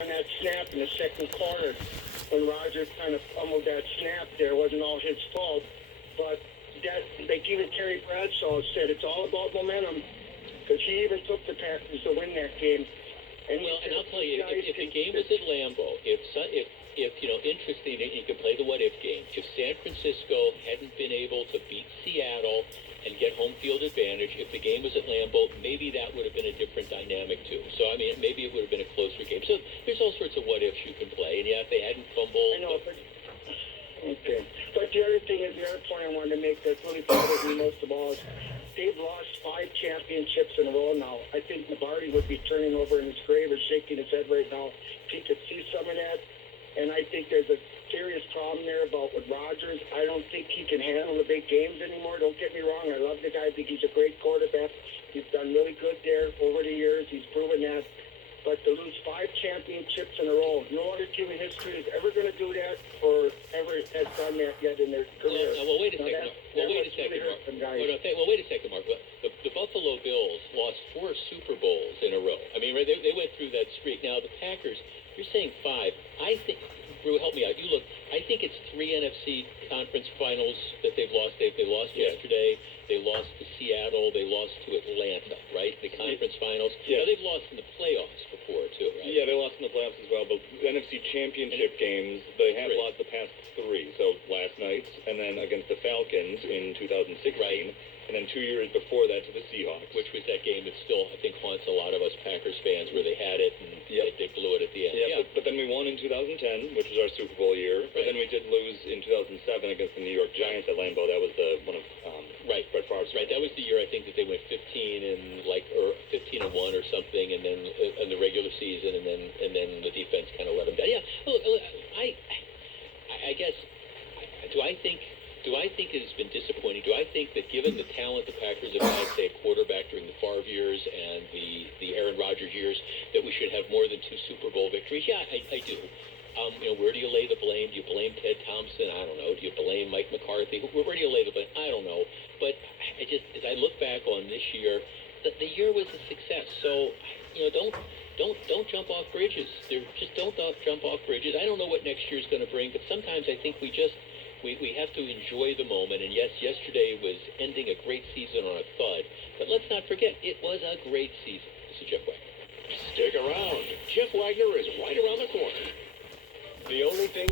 On that snap in the second quarter, when Rogers kind of fumbled that snap there, wasn't all his fault. But that, like even Terry Bradshaw said, it's all about momentum, because he even took the Packers to win that game. And I'll tell you, if the game was at Lambeau, if interesting, you could play the what-if game. If San Francisco hadn't been able to beat Seattle and get home field advantage, if the game was at Lambeau, maybe that would have been a different dynamic too. So, I mean, maybe it would have been a closer game. So there's all sorts of what-ifs you can play. And, yeah, if they hadn't fumbled... I know, okay. But the other thing is, the other point I wanted to make that really bothers me most of all is they've lost 5 championships in a row now. I think Navardi would be turning over in his grave or shaking his head right now if he could see some of that. And I think there's a serious problem there about with Rodgers. I don't think he can handle the big games anymore. Don't get me wrong. I love the guy. I think he's a great quarterback. He's done really good there over the years. He's proven that. But to lose 5 championships in a row, no other team in history is ever going to do that or ever has done that yet in their career. Well, wait a second. Wait a second, Mark. The Buffalo Bills lost 4 Super Bowls in a row. I mean, they went through that streak. Now, the Packers, you're saying 5. I think, Drew, help me out. You look, I think it's 3 NFC conference finals that they've lost. They lost yesterday. They lost to Seattle. They lost to Atlanta, right? The conference finals. Yeah. Now, they've lost in the playoffs before, too, right? Yeah, they lost in the playoffs as well, but NFC championship games, they have lost the past 3. So last night, and then against the Falcons in 2016. Right. And then 2 years before that to the Seahawks. Which was that game that still, I think, haunts a lot of us Packers fans where they had it and they blew it at the end. Yeah. But then we won in 2010, which was our Super Bowl year. Right. But then we did lose in 2007 against the New York Giants at Lambeau. That was one of Brett Favre's. Right. That was the year I think that they went 15 or 15-1 or something, and then in the regular season, and then the defense kind of let them down. Yeah. Look, I guess. Do I think it has been disappointing? Do I think that given the talent the Packers have had, say, a quarterback during the Favre years and the Aaron Rodgers years, that we should have more than 2 Super Bowl victories? Yeah, I do. Where do you lay the blame? Do you blame Ted Thompson? I don't know. Do you blame Mike McCarthy? Where do you lay the blame? I don't know. But as I look back on this year, the year was a success. So, don't jump off bridges. Just don't jump off bridges. I don't know what next year's going to bring, but sometimes I think we have to enjoy the moment. And yes, yesterday was ending a great season on a thud. But let's not forget, it was a great season. This is Jeff Wagner. Stick around. Jeff Wagner is right around the corner. The only thing